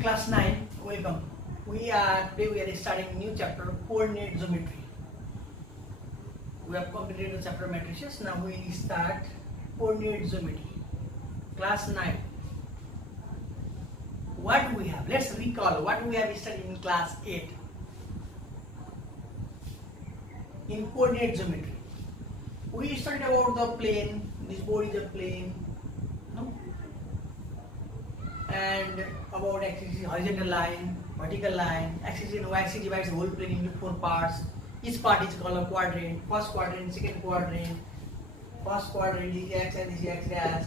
Student class 9, welcome. Today we are starting a new chapter, coordinate geometry. We have completed the chapter matrices. Now we start coordinate geometry. Class 9. What do we have? Let's recall what we have studied in class 8. In coordinate geometry, we studied about the plane. This board is a plane, no? And about axis, horizontal line, vertical line, axis and y-axis divides the whole plane into 4 parts. Each part is called a quadrant. First quadrant, second quadrant. First quadrant is x and this is x dash,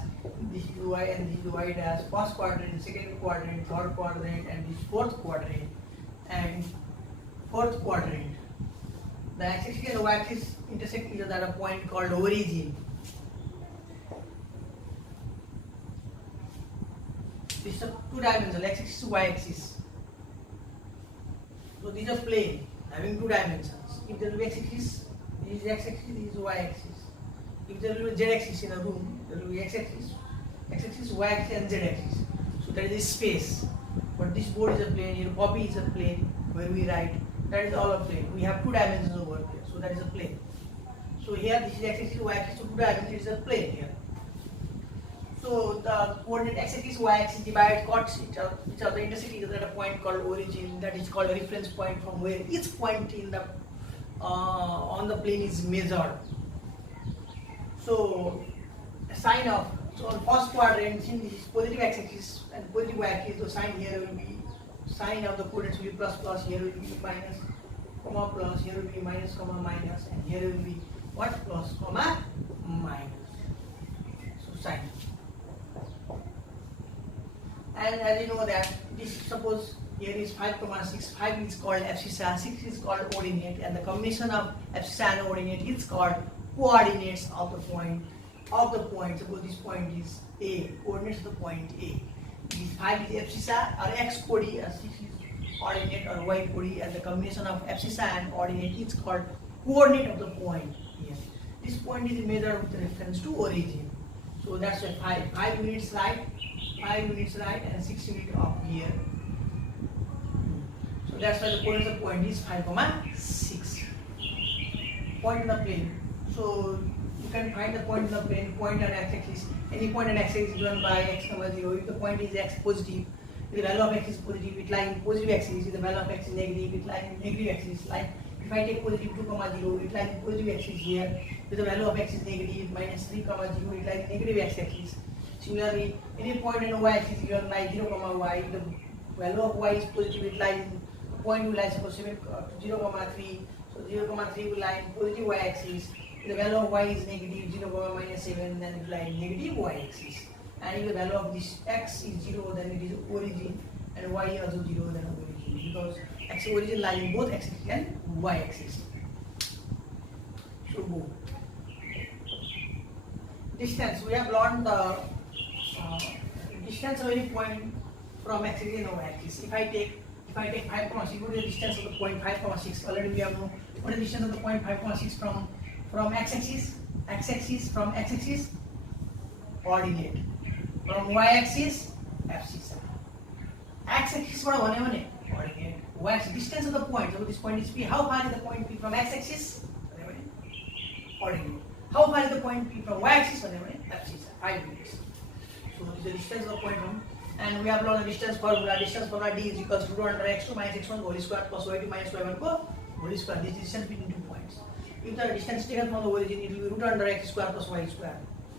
this is y and this is y dash. First quadrant, second quadrant, third quadrant, and this fourth quadrant and fourth quadrant. The axis and y-axis intersect each other at a point called origin. This is a two-dimensional x-axis, y-axis. So these are plane having 2 dimensions. If there will be x-axis, this is x-axis, this is y-axis. If there will be z-axis in a room, there will be x-axis, y-axis, and z-axis. So that is space. But this board is a plane. Your copy is a plane where we write. That is all a plane. We have 2 dimensions over here. So that is a plane. So here this is x-axis, y-axis. So 2 dimensions is a plane here. So the coordinate x-axis, y-axis divide cuts each other intersect each other at a point called origin. That is called a reference point from where each point in the on the plane is measured. So sign of on first quadrant, since this is positive x-axis and positive y-axis, so sign here will be sign of the coordinates will be plus plus. Here will be minus comma plus. Here will be minus comma minus, and here will be what plus comma minus. So sign. And as you know that this, suppose here is 5, 6. 5 is called abscissa, 6 is called ordinate, and the combination of abscissa and ordinate is called coordinates of the point. Suppose this point is A, coordinates of the point A. This 5 is abscissa or x coordinate, 6 is ordinate or y coordinate, and the combination of abscissa and ordinate is called coordinate of the point. Yes. This point is measured with reference to origin. So that's why 5 units right. 5 units right and 6 units up here. So that's why the coordinates of the point is 5, 6. Point in the plane. So you can find the point in the plane, point on x-axis. Any point on x-axis is given by x, 0. If the point is x positive, if the value of x is positive, it lies in positive axis. If the value of x is negative, it lies in negative axis. Like if I take positive 2, 0, it lies in positive axis here. If the value of x is negative, minus 3, 0, it lies in negative x-axis. Similarly, any point in y-axis is given by 0, y. If the value of y is positive, it lies in point will lie suppose 0, 3. So 0, 3 will lie in positive y-axis. If the value of y is negative, 0, minus 7, then it will lie in negative y-axis. And if the value of this x is 0, then it is origin, and y is also 0, then origin. Because x origin lies in both x-axis and y-axis. So go. Distance. We have learned the distance of any point from x-axis and y-axis. If I take 5, 6, what is the distance of the point 5, 6? Already we have known what is the distance of the point 5, 6 from x-axis. From x-axis, ordinate. From y-axis, abscissa. X-axis what ordinate. Y-axis distance of the point. So this point is P. How far is the point P from x-axis? Ordinate. How far is the point P from y-axis? Abscissa. 5 units. So this is the distance of the point from. And we have learned the distance formula. Distance formula D is equals to root under x2 minus x1 whole square plus y2 minus y1 whole square. This is the distance between 2 points. If the distance taken from the origin, it will be root under x square plus y square,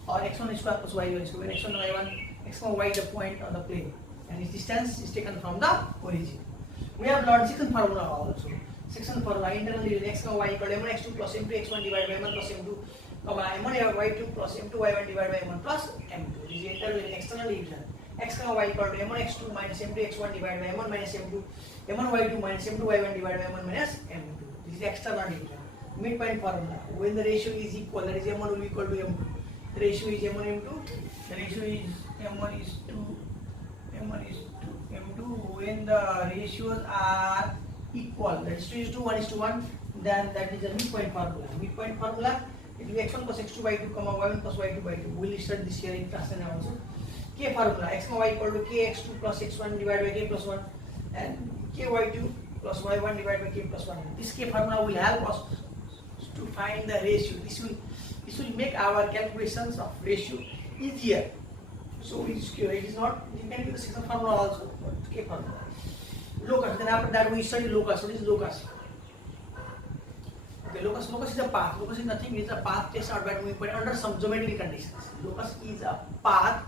or x1 square plus y1 square. When x1, y1, x, y is the point on the plane, and its distance is taken from the origin. We have learned section formula also. Section formula internally x, y equal to m1 x2 plus m2 x1 divided by m1 plus m2, m1 y2 plus m2 y1 divided by m1 plus m2. This is internal and external division. X, y equal to m1 x2 minus m2 x1 divided by m1 minus m2, m1 y2 minus m2 y1 divided by m1 minus m2. This is external division. Midpoint formula. When the ratio is equal, that is m1 will be equal to m2. The ratio is m1 m2. The ratio is m1 is to m2. When the ratios are equal, that is 2 is to 1 is to 1, then that is the midpoint formula. Midpoint formula. It will be x1 plus x2 by 2, comma y1 plus y2 by 2. We will study this here in class 9 also. K formula, x comma y equal to kx2 plus x1 divided by k plus 1 and ky2 plus y1 divided by k plus 1. This k formula will help us to find the ratio. This will make our calculations of ratio easier. So it is not, you can use the second formula also, but k formula. Locus, then after that we study locus. What is locus? Okay, locus is a path. Locus is nothing, it is a path traced out by a moving point under some geometric conditions. Locus is a path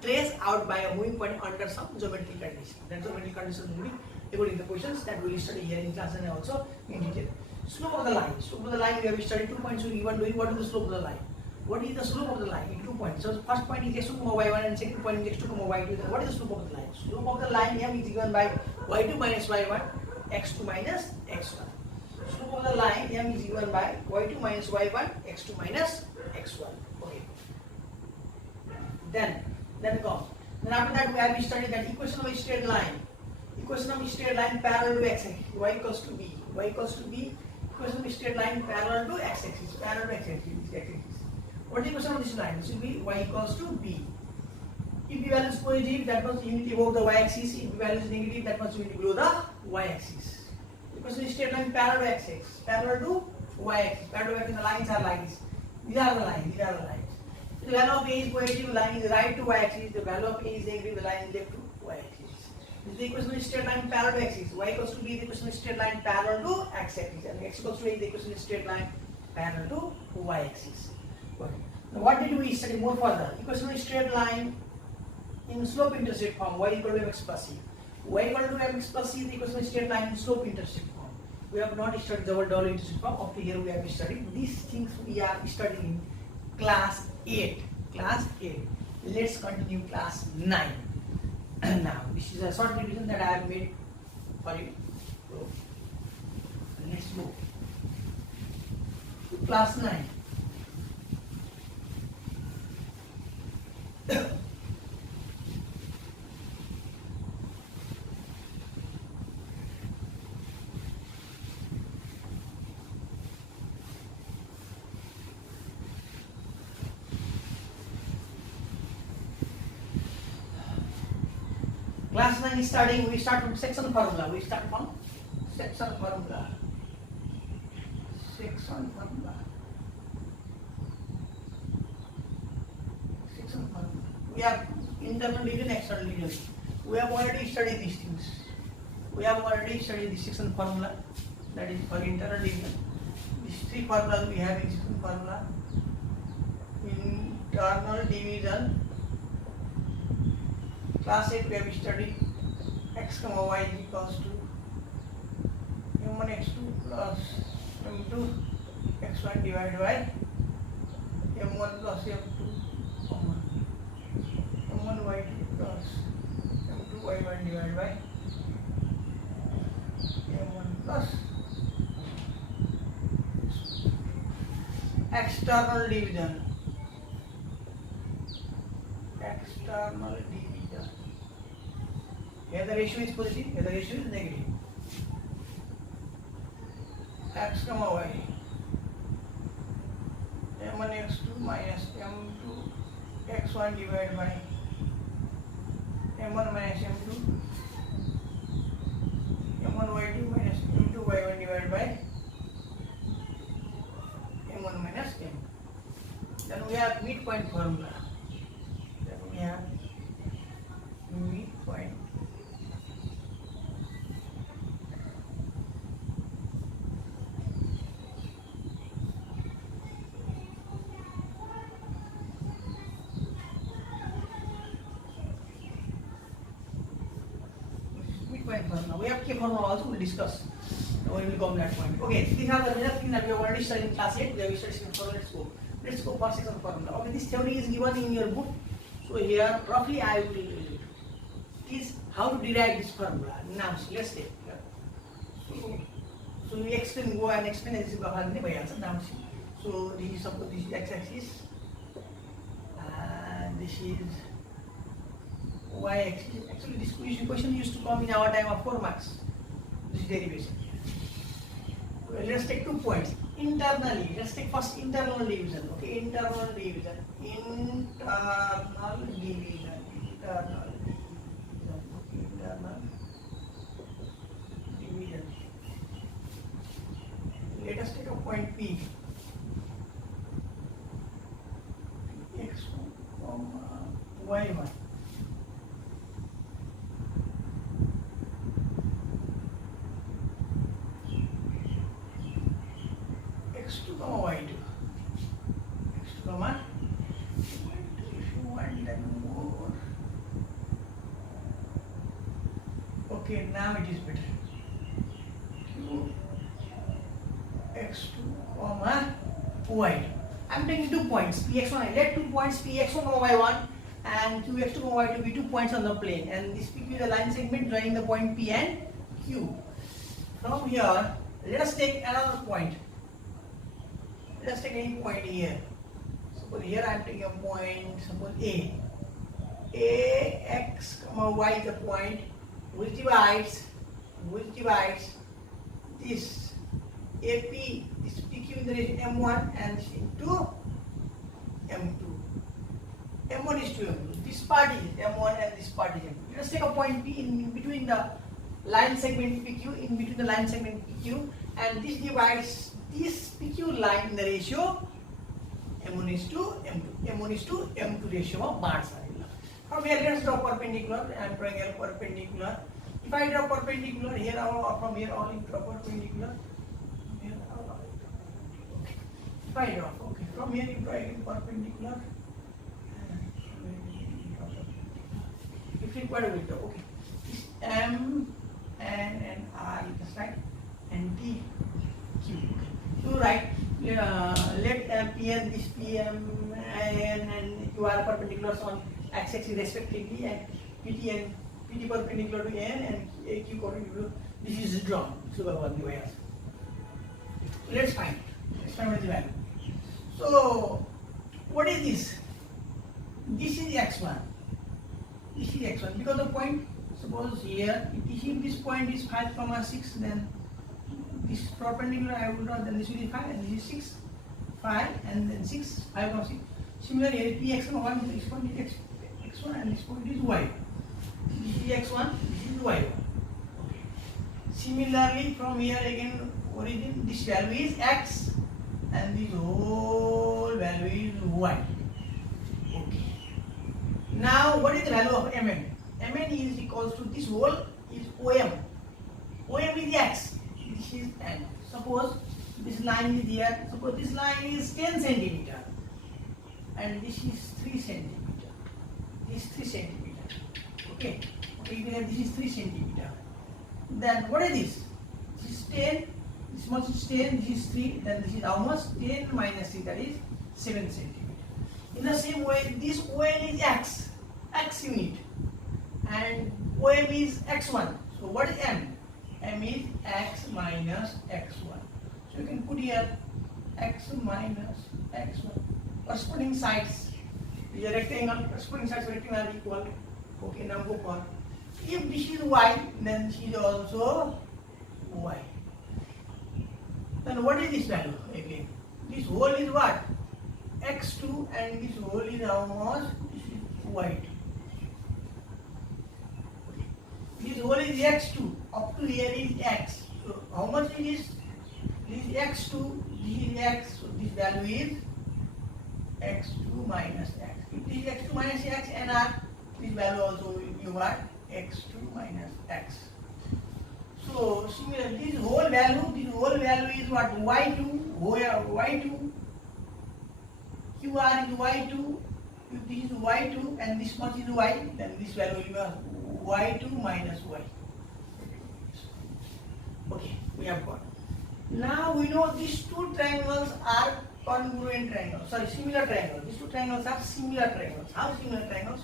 traced out by a moving point under some geometric condition. That geometric condition will be according to the questions that we will study here in class and also in detail. Slope of the line. Slope of the line, we have studied 2 points. So even doing what is the slope of the line? What is the slope of the line in 2 points? So the first point is x2, y1 and second point is x2, y2. Then what is the slope of the line? Slope of the line m is given by y2 minus y1, x2 minus x1. Slope of the line m is given by y2 minus y1, x2 minus x1. Okay. Then come. Then after that we have studied that equation of a straight line. Equation of a straight line parallel to x-axis. Y equals to b. Y equals to b. Equation of a straight line parallel to x-axis. Parallel to x-axis. What is the equation of this line? This will be y equals to b. If b value is positive, that means unity above the y-axis. If b value is negative, that means unity below the y-axis. Equation of a straight line parallel to x-axis. Parallel to y-axis. Parallel to y-axis. The lines are like this. These are the lines. The value of a is positive, line is right to y-axis. The value of a is negative, the line is left to y-axis. This is the equation of straight line parallel to x-axis. Y equals to b is the equation of straight line parallel to x-axis, and x equals to a is the equation of straight line parallel to y-axis. Now what did we study more further? Equation of straight line in slope intercept form. Y equal to mx plus c. Y equal to mx plus c is the equation of straight line in slope intercept form. We have not studied the double intercept form. Up to here we have studied these things. We are studying in class 8. Class 8. Let's continue class 9. Now this is a short revision that I have made for you. So let's go to class 9. Class 9 is starting, we start from section formula. Section formula. We have internal division, external division. We have already studied these things. We have already studied the section formula, that is for internal division. These three formulas we have in section formula. Internal division. Class 8 we have studied x comma y is equals to m1 x2 plus m2 x1 divided by m1 plus m2 comma m1 y2 plus m2 y1 divided by m1 plus external division. Here the ratio is positive, here the ratio is negative. X comma y m1 x2 minus m2 x1 divided by m1 minus m2 m1 y2 minus m2 y1 divided by m1 minus m. Then we have midpoint formula. We have K formula also, we will discuss when we come to that point. Okay, these are the major things that we have already studied in class 8. We have studied section formula. Let's go for section formula. Okay, this theory is given in your book. So here roughly I will teach how to derive this formula. Now let's take. So we explain, go and explain this is now. So this is suppose this is x-axis and this is y-axis. Actually this question used to come in our time of 4 marks. This derivation. Well, let's take 2 points. internally. Let's take first internal division. Okay, internal division. Internal division. Internal division. Let us take a point P. X1, Y1. X2, Y2. X2, Y2. If you want then more. Okay, now it is better. X2, Y2. I'm taking 2 points, Px1. Let 2 points Px1, Y1 and Qx2, Y2 be 2 points on the plane, and this PQ is a line segment joining the point P and Q. From here, let us take another point. Let us take any point here. Suppose here I am taking a point, suppose A. X, Y is a point which divides this AP, this PQ in the region M1 and this into M2. M1 is to M2. This part is M1 and this part is M2. Let us take a point P in between the line segment PQ, in between the line segment PQ, and this divides this PQ line in the ratio M1 is to M2. M1 is to M2 ratio of bars. From here, let us draw perpendicular. I am drawing a perpendicular. If I draw perpendicular here, or from here only draw perpendicular. If I draw, okay, from here you draw again perpendicular. If required, we draw. Okay, this M, N, and R is the side, and T, Q. So right, let PN, this PM, N, and Q are perpendiculars on x-axis respectively, and PT perpendicular to N and AQ perpendicular. This is drawn. So let's find it. Let's find what is the value. So what is this? This is x1. This is x1 because the point, suppose here, if this point is 5, 6, then this perpendicular I will draw, then this will be 5, and this is 6, 5, and then 6, 5, 6. Similarly, Px1, 1, this one is x1, and this point is y. This is x1, this is y1. Okay. Similarly, from here again, origin, this value is x, and this whole value is y. Okay. Now, what is the value of Mn? Mn is equals to this whole is OM. OM is x. This is n. Suppose this line is here. Suppose this line is 10 centimeter, and this is 3 centimeter. This is 3 centimeter. Okay. Okay. This is 3 centimeter. Then what is this? This is 10. This much is 10. This is 3. Then this is how much? 10 minus 3. That is 7 centimeter. In the same way, this ON is x. X unit. And OM is x1. So what is M? M is x minus x1. So you can put here x minus x1. Corresponding sides. Is a rectangle. Corresponding sides of rectangle are equal. Okay, now go for. If this is y, then this is also y. Then what is this value again? This whole is what? X2, and this whole is how much? This is y2. This whole is x2. Up to here is x. So how much it is? This is x2. This is x. So this value is x2 minus x. If this is x2 minus x and r, this value also will be what? X2 minus x. So similarly, this whole value is what? Y2, y2. QR is y2. If this is y2 and this much is y, then this value will be y2 minus y. Okay, we have got. Now we know these two triangles are congruent triangles. Sorry, similar triangles. These two triangles are similar triangles. How similar triangles?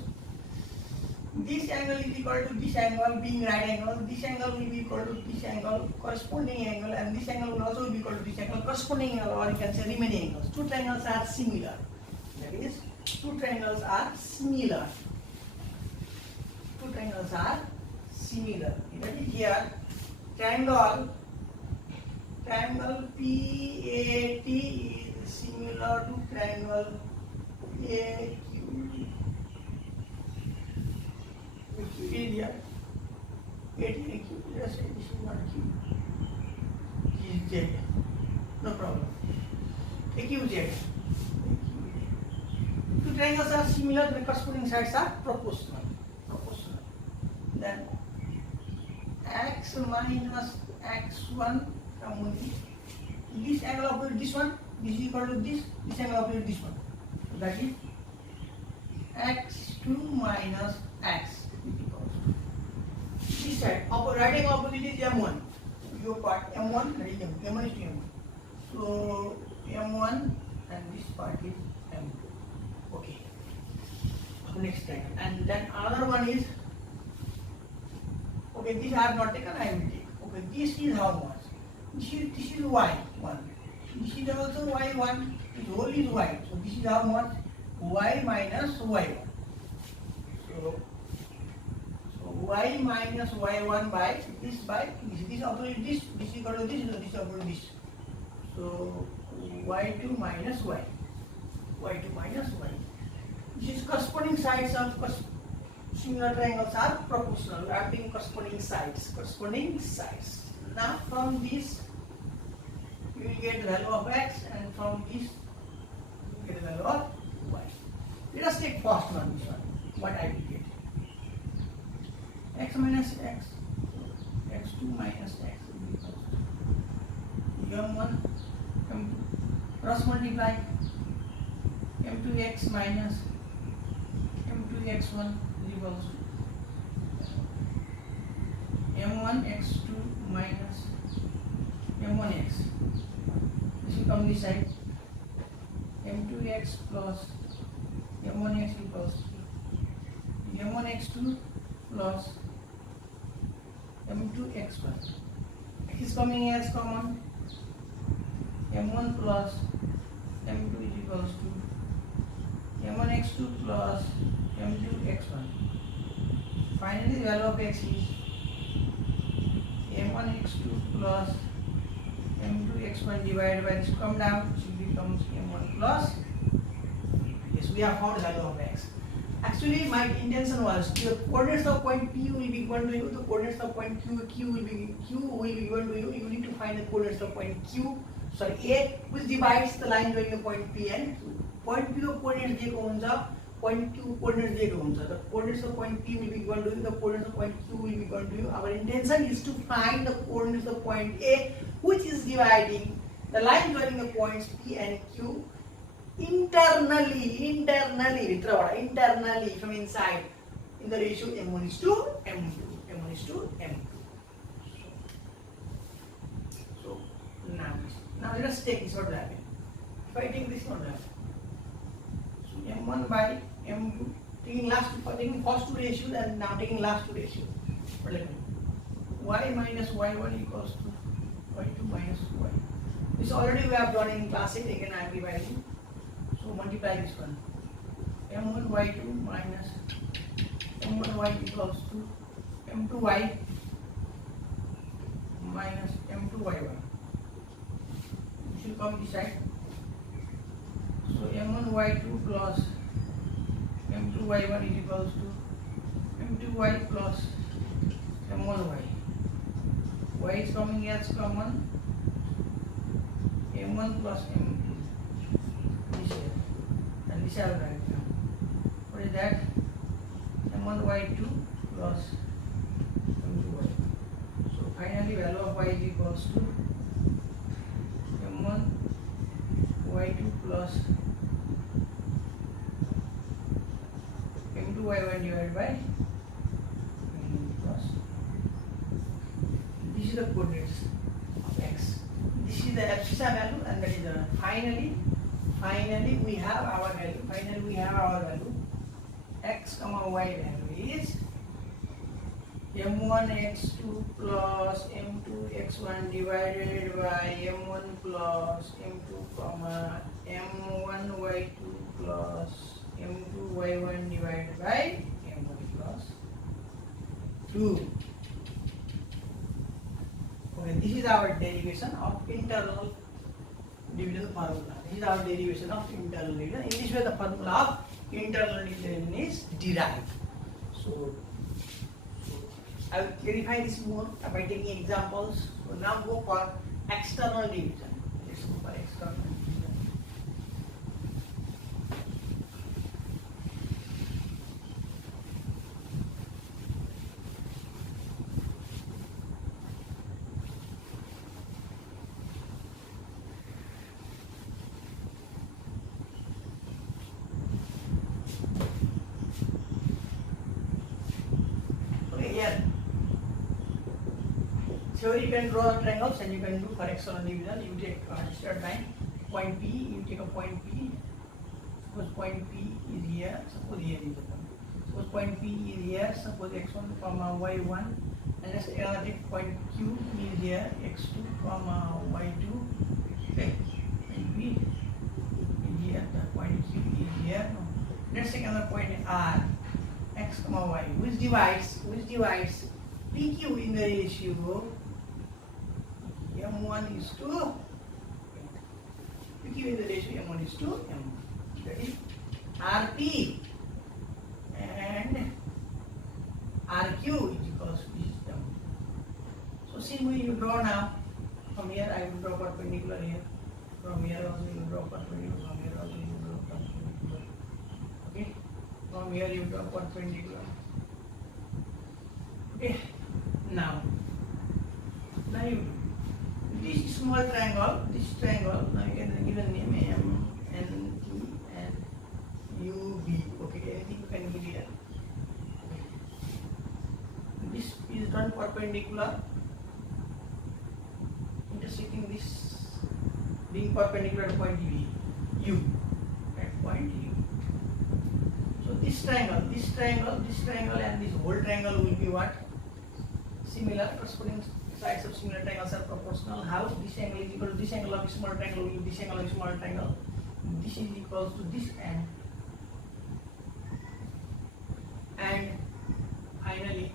This angle is equal to this angle being right angle. This angle will be equal to this angle, corresponding angle, and this angle will also be equal to this angle, corresponding angle, or you can say remaining angles. Two triangles are similar. That is, two triangles are similar. Two triangles are similar. That is here, triangle triangle PAT is similar to triangle AQD. Area AT and Q. Let's say this is not Q. This is Z. No problem. AQZ. Two triangles are similar, the corresponding sides are proportional. Then x minus x1 this angle of this one, this is equal to this angle of this one. So that is x2 minus x. This side, right angle opposite is m1. Your part m1, that is m1 is to m1. So m1 and this part is m2. Okay. Next time. And then another one is, okay, this I have not taken, I will take. Okay, this is how much? This is y1. This is also y1. This whole is y. So this is how much? Y minus y1. So y minus y1 by this opposite this is equal to this, so this opposite to this. So y2 minus y. Y2 minus y. This is corresponding sides of similar triangles are proportional. We are taking corresponding sides. Now from this you will get the value of x, and from this you will get the value of y. Let us take first one, this one. What I will get? X minus x. X2 minus x m1 m2 cross multiply m2x minus m2x1 is equals to m1x2 minus m1x. This will come this side. m2x plus m1x equals to m1x2 plus m2x1. X is coming as common. m1 plus m2 is equals to m1x2 plus m2x1. Finally, the value of x is m1x2 plus m2x1 divided by this. Come down, it becomes m1 plus. Yes, we have found the value of x. Actually, my intention was the coordinates of point P will be given to you, the coordinates of point Q will be given to you. You need to find the coordinates of point A, which divides the line joining the point P and Q. Point P of coordinates J owns up, point Q coordinates J owns up. The coordinates of point P will be given to you, the coordinates of point Q will be given to you. Our intention is to find the coordinates of point A, which is dividing the line joining the points P and Q internally from inside in the ratio m1 is to m2. So now let us take this, what will happen? If I take this, what will happen? So m1 by m2, taking first two ratios and now taking last two ratios. What will happen? Y minus y1 equals to y2 minus y. This already we have done in class 8. Again I am dividing. So multiply this one. m1 y2 minus m1 y equals to m2 y minus m2 y1. You should come this side. So m1 y2 plus m2 y1 is equals to m2 y plus m1 y. Y is coming as common. m1 plus m2. This I will write down. What is that? m1 y2 plus m2 y. So finally value of y is equals to m1 y2 plus m2 y1 divided by m1 plus. This is the coordinates of x. This is the abscissa value, and that is the finally we have our value. X comma y value is m1 x2 plus m2 x1 divided by m1 plus m2 comma m1 y2 plus m2 y1 divided by m1 plus 2. Okay, this is our derivation of internal division formula. This is our derivation of internal division. In this way, the formula of internal division is derived. So I will clarify this more by taking examples. So now go for external division. Let's go for external division. So you can draw triangles and you can do for external division. You take start line, point P, you take a point P. Suppose point P is here, suppose here is the point. Suppose point P is here, suppose x1 comma y1, and let's take point Q is here, x2 comma y2. Okay, point P is here, the point Q is here. Let's take another point R, x comma y, which divides PQ in the ratio M1 is to PQ in the ratio M1 is to M1. That is RP and RQ is equals to this term. So simply you draw now. From here I will draw perpendicular here. From here also you draw perpendicular. From here also you draw perpendicular. Okay. From here you draw perpendicular. Okay. Now you this small triangle, now you can give a name M, N, T, and U, B. Okay, anything you can give here. This is done perpendicular, intersecting this, being perpendicular at point U, at point U. So this triangle, and this whole triangle will be what? Similar, corresponding sides of similar triangles are proportional. How? This angle is equal to this angle of a small triangle will be this angle of a small triangle. This is equal to this and finally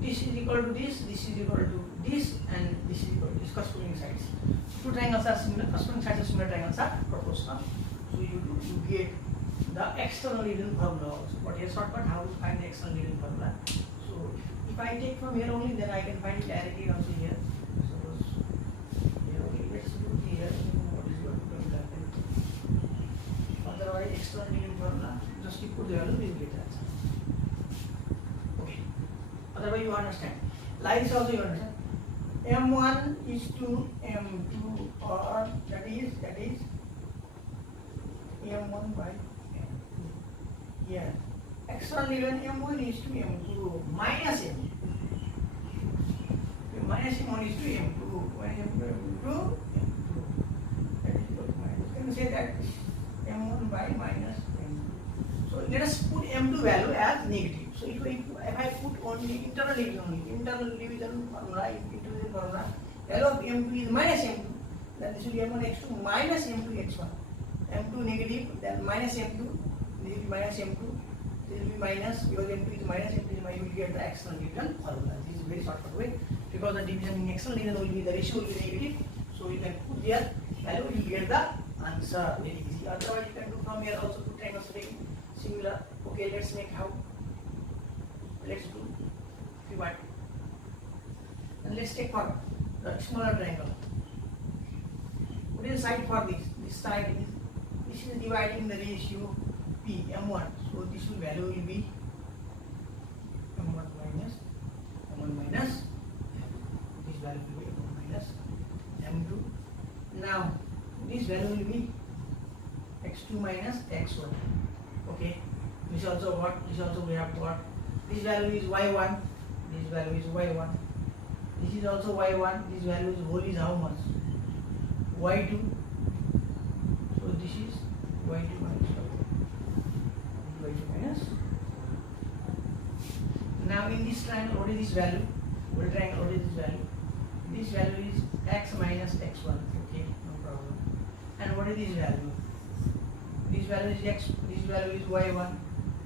this is equal to this is equal to this, and this is equal to this, corresponding sides. Two triangles are similar, corresponding sides of similar triangles are proportional. So you get the external division formula also. But here shortcut how to find the external division formula. So if I take from here only, then I can find clarity also here. Suppose here only, let's do here what is going to happen. Otherwise external division formula, just you put the value, we will get the answer. Okay. Otherwise you understand. Like this also you understand. M1 is to M2, or that is M1 by here. External division M1 is to M2 minus M. Minus M1 is to M2. When M2, M2. That is equal to minus. Can you say that M1 by minus M2? So let us put M2 value as negative. So if I put only internal division formula, value of M2 is minus M2, then this will be M1 x2 minus M2 x1. M2 negative, then minus M2. This will be minus M2, this will be minus, because M2 is minus, M2 is minus, you will get the external division formula. This is very shortcut way, because the division in external division will be, the ratio will be negative, so you can put there value, you will get the answer very easy. Otherwise you can do from here also two triangles similar. Okay, let's make how? Let's do if you want. And let's take for the smaller triangle. What is the side for this? This side is dividing the ratio P, M1. So this value will be M1 minus, this value will be M1 minus M2. Now this value will be x2 minus x1. Okay, this also what? This also we have got. This value is y1, this value is y1. This is also y1, this value is whole is how much? y2. So this is y2 minus y2 minus. Now in this triangle, what is this value? Whole triangle, what is this value? This value is x minus x1. Okay, no problem. And what is this value? This value is x, this value is y1,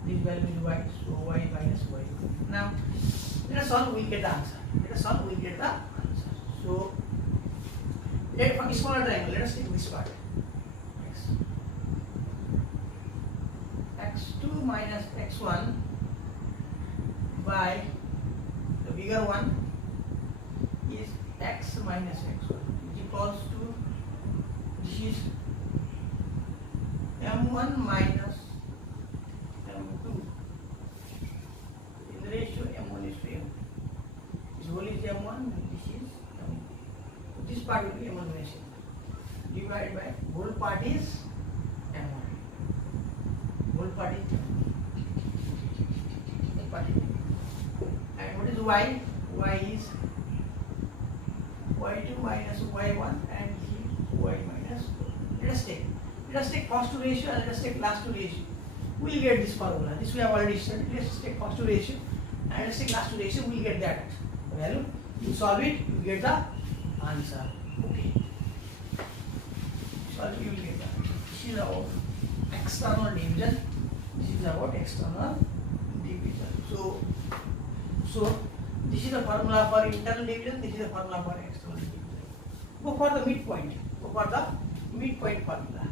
this value is y, so y minus y. Now let us solve, we will get the answer. Let us solve, we will get the answer. So from smaller triangle, let us take this part. X2 minus x1 by the bigger one is x minus x1, which equals to, this is m1 minus m2 in the ratio m1 is to m2. This whole is m1, this is m2. This part will be m1 minus m2 divided by whole part is m1. Whole part is whole part is. And what is y? Y is y2 minus y1 and here y minus 4. Let us take first to ratio and let us take last to ratio. We will get this formula. This we have already studied. Let us take first to ratio and let us take last to ratio. We will get that value. You solve it, you will get the answer. Okay. Solve it, you will get the answer. This is about external division. This is about external division. So this is the formula for internal division. This is the formula for external division. Go for the midpoint. Go for the midpoint formula.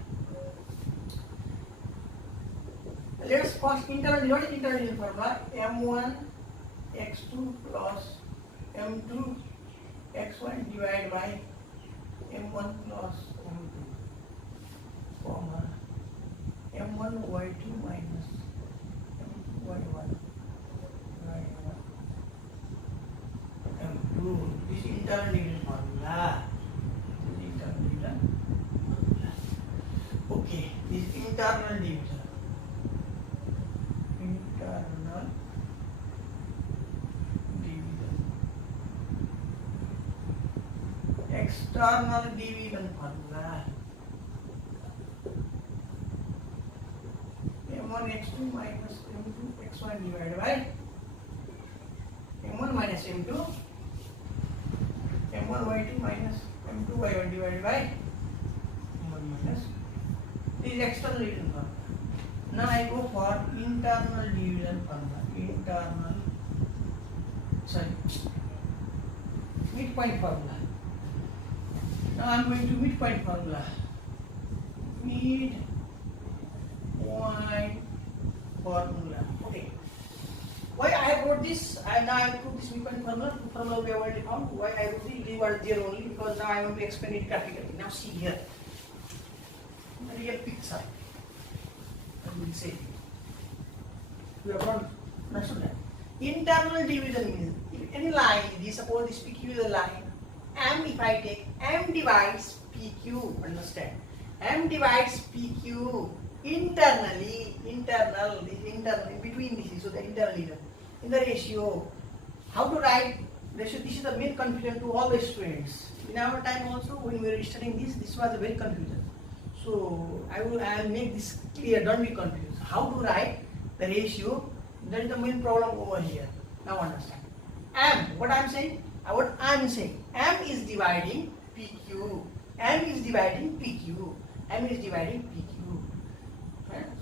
Let us first internal division formula. M1 x2 plus m2 x1 divided by m1 plus m2 comma m1 y2 minus m2 y1 m2. This is internal division formula. Okay, this is internal division. External division formula. M1 x2 minus m2 x1 divided by m1 minus m2 m1 y2 minus m2 y1 divided by m1 minus. This is external division formula. Now I go for internal division formula. Midpoint formula. Now I am going to midpoint formula. Midpoint formula. Okay. Why I have wrote this? Now I put this midpoint formula. Formula we have already found. Why I wrote it? These were there only because now I want to explain it graphically. Now see here. The real picture. I will say. We have not understood that. Internal division means if any line, suppose this PQ is a line. M, if I take M divides PQ, understand? M divides PQ internally, in between this is, so the internal division. In the ratio, how to write ratio? This is the main confusion to all the students. In our time also, when we were studying this was a very confusion. So I will make this clear, don't be confused. How to write the ratio, that is the main problem over here. Now understand. M, what I am saying? M is dividing PQ. M is dividing PQ.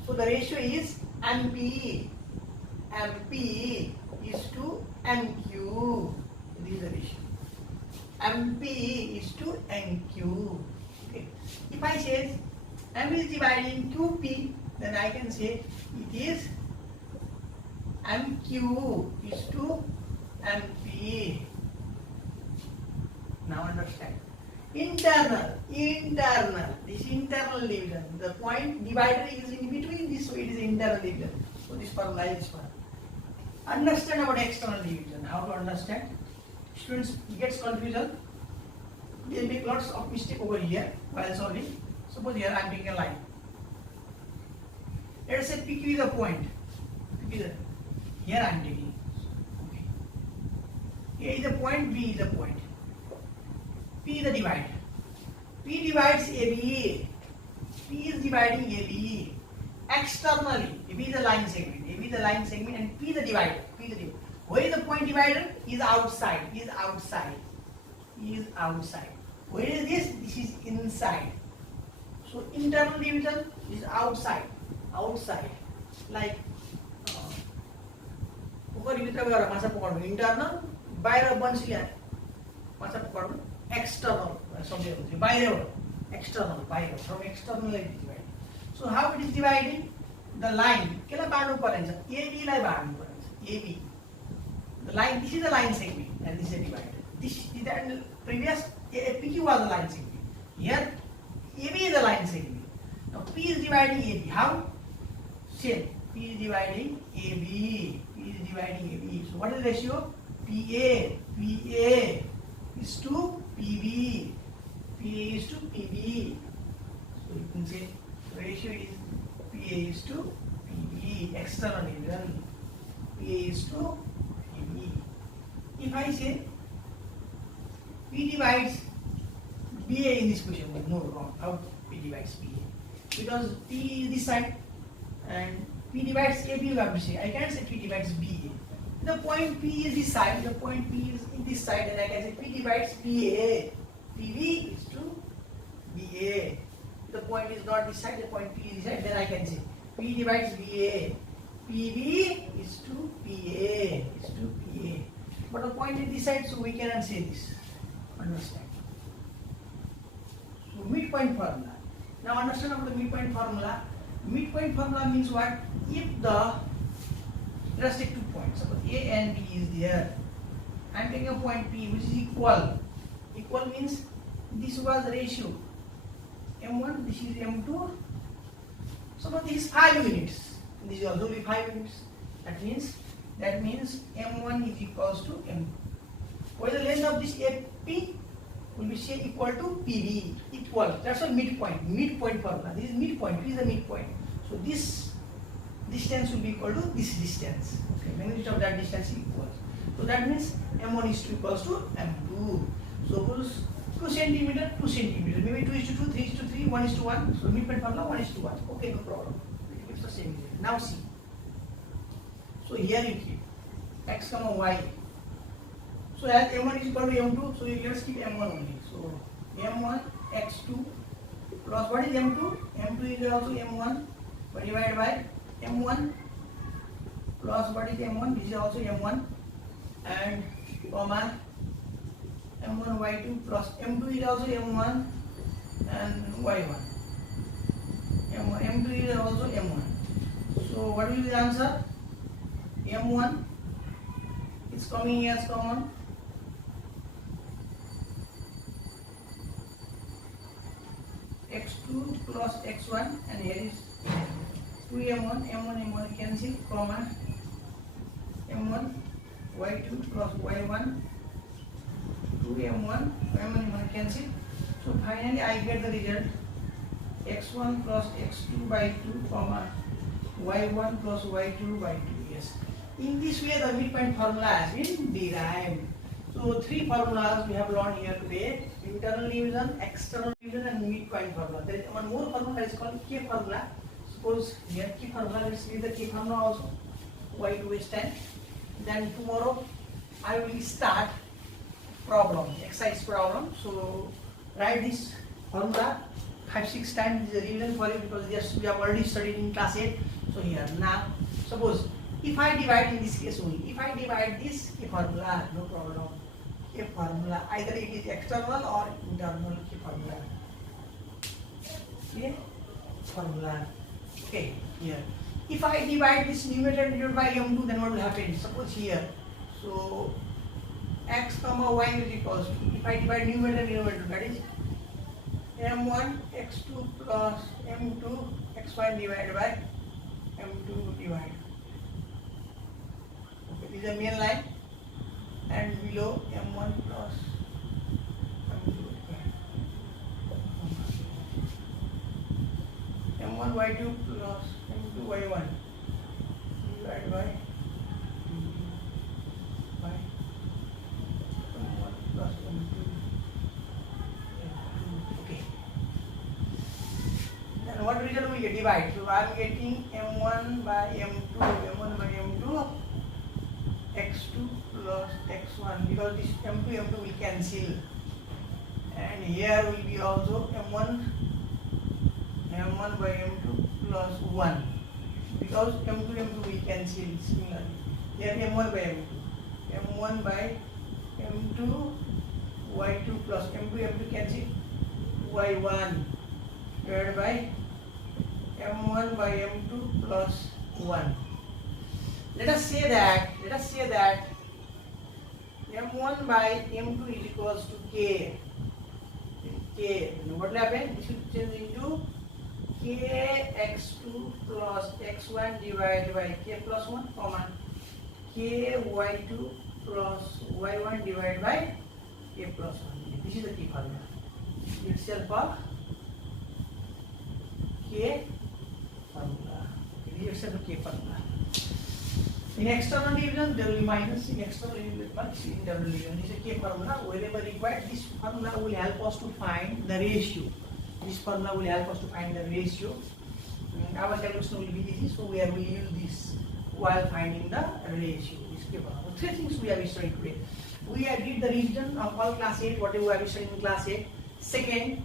So the ratio is MP. MP is to MQ. This is the ratio. MP is to MQ. Okay. If I say M is dividing QP, then I can say it is MQ is to MP. Now understand. Internal, this internal division. The point divider is in between this, so it is internal division. So this formula is for. Understand about external division. How to understand? Students gets confusion. They make lots of mistake over here while solving. Suppose here I am taking a line. Let us say PQ is a point. Here I am taking. Okay. A is a point, B is a point. P is the divider. P divides AB. P is dividing AB. Externally, AB is a line segment. AB is a line segment and P is the divider. Where is the point divider? Is outside. Where is this? This is inside. So internal division is outside. Like पोखरीभित्र गएर माछा पकाउनु internal, बाहिर बन्सीले माछा पकाउनु external शब्द हुन्छ बाहिरबाट external बाहिर from external divide. So how it is dividing the line केलाई बाँड्नु पर्ने छ एबी लाई बाँड्नु पर्ने छ AB the line this is the line segment and this is divided this is the previous PQ was the line segment. Here AB is the line segment. Now P is dividing AB. How? Same. P is dividing AB. P is dividing AB. So what is the ratio? PA is to PB. PA is to PB. So you can say the ratio is PA is to PB. External division. PA is to PB. If I say P divides BA in this question, no wrong. How P divides BA? Because P is this side and P divides AB. You have to say I can't say P divides BA. The point P is this side. The point P is in this side, and I can say P divides BA. PB is to BA. The point is not this side. The point P is this side. Then I can say P divides BA. PB is to PA. Is to PA. But the point is this side, so we cannot say this. Understand? So midpoint formula. Now understand about the midpoint formula. Midpoint formula means what? If the let's take 2 points. Suppose A and B is there. I am taking a point P which is equal. Equal means this was the ratio M1. This is M2. Suppose this is 5 units. This is also be 5 units. That means M1 is equals to M2. What is the length of this AP? Will be say equal to PB. Equal. That's a midpoint. Midpoint formula. This is midpoint. P is the midpoint. So this distance will be equal to this distance. Okay. Magnitude of that distance is equal. So that means M1 is equals to M2. So suppose 2 centimeter, 2 centimeter. Maybe 2 is to 2, 3 is to 3, 1 is to 1. So midpoint formula 1 is to 1. Okay, no problem. It's the same. Now see. So here you keep x comma y. So as M1 is equal to M2, so you just keep M1 only. So M1 x2 plus what is M2? M2 is also M1 divided by M1 plus what is M1? This is also M1 and comma M1 y2 plus M2 is also M1 and y1. M2 is also M1. So what will be the answer? M1 is coming as common. X2 plus x1 and here is 2m1 m1 cancel comma m1 y2 plus y1 2m1 m1 cancel. So finally I get the result x1 plus x2 by 2 comma y1 plus y2 by 2. Yes, in this way the midpoint formula has been derived. So 3 formulas we have learned here today: internal division, external division and midpoint formula. There is one more formula is called K formula. Suppose here K formula, let's read the K formula also. Why to waste time? Then tomorrow I will start problem, exercise problem. So write this formula 5-6 times. This is a revision for you because yes, we have already studied in class 8. So here now, suppose if I divide in this case only, if I divide this K formula, no problem. K formula, either it is external or internal K formula. K formula. Okay, here. If I divide this numerator divided by M2, then what will happen? Suppose here, so x comma y is equals to, if I divide numerator and denominator, that is M1 x2 plus M2 x1 divided by M2 divided. Okay, this is the main line, and below M1 plus M2 M1 y2 plus M2 y1 divided by M1 plus M2. Okay. Then what result we get? Divide. So I am getting M1 by M2, M1 by M2, x2 plus x1, because this M2 will cancel, and here will be also M1 by M2 plus 1, because M2 will cancel similarly. Here m1 by m2, m1 by m2 y2 plus m2 cancel, y1 divided by m1 by m2 plus 1. Let us say that m1 by m2 is equals to k. What will happen? This will change into k x2 plus x1 divided by k plus 1, comma k y2 plus y1 divided by k plus 1. This is the key formula. Itself of k formula. This is itself of k formula. In external division, there will be minus. In external division, plus. In internal division, this is a k formula. Wherever required, this formula will help us to find the ratio. This formula will help us to find the ratio. Our calculation will be easy, so we will use this while finding the ratio. This k formula. Three things we have studied today. We have did the region of all class 8, whatever we have studied in class 8. Second,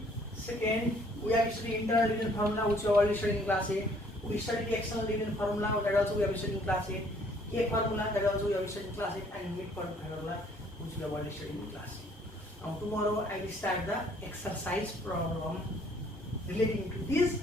we have studied internal division formula, which we have already studied in class 8. We studied the external division formula, that also we have studied in class 8. K formula, that also we have studied in class 8, and mid formula, which we have already studied in class 8. Now tomorrow I will start the exercise problem relating to this